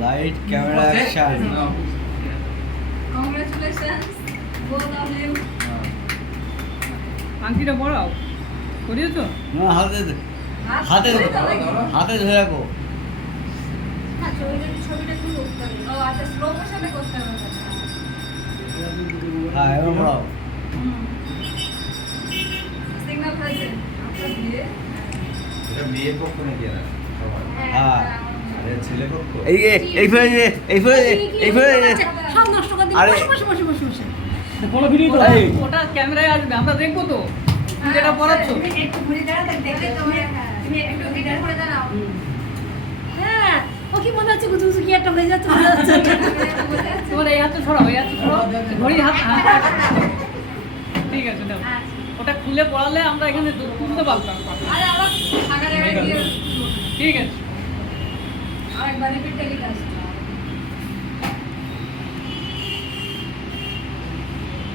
Light camera action. Congratulations, both of you. আংটিটা পরাও করিয়েছো? না হাতে হাতে হাতে ধরে রাখো। হ্যাঁ, ছবিটা তুলো। ও আচ্ছা, স্লো মোশনে করতে হবে। হ্যাঁ এবার পড়াও। Signal present. আপনার বিয়ে? এটা বিয়ের পক্ষ নাকি এরা সবাই? হ্যাঁ আরে ছেলে পক্ষ। এই যে এই ফেলে এই ফেলে এই ফেলে সব নষ্ট করে দিন। আরে- বসে বসে বসে বসে। বলো ভিডিও তো এই। ওটা ক্যামেরায় আসবে আমরা দেখবো তো তুমি যেটা পড়াচ্ছ। তুমি একটু ঘুরে দাঁড়াও, দেখলে তুমি একটু ভিডিও করে দাঁড়াও। হ্যাঁ, ও কি মনে হচ্ছে গুজু গুজু কি একটা হয়ে যাচ্ছে মনে হচ্ছে। তোমার এই হাতটা ছড়াও, এই হাতটা ছড়াও, ঘড়ির হাত। হ্যাঁ। ঠিক আছে দাও। ওটা খুলে পড়ালে আমরা এখানে বুঝতে পারতাম। আরে আবার আগা জায়গায় গিয়ে ঠিক আছে। আরেকবার রিপিট টেলিকাস্ট।